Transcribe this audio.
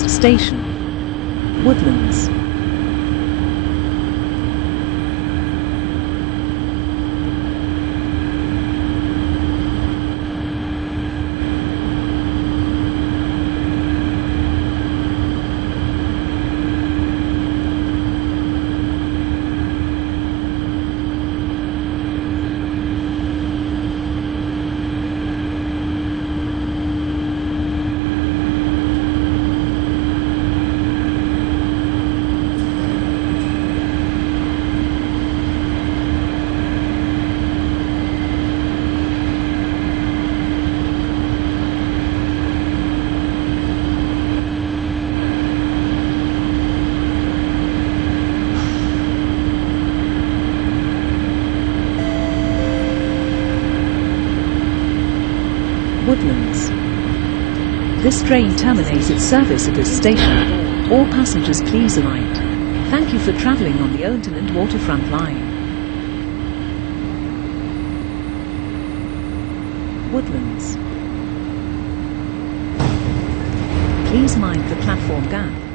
Next station, Woodlands. Woodlands. This train terminates its service at this station. All passengers please alight. Thank you for travelling on the Owenton and Waterfront line. Woodlands. Please mind the platform gap.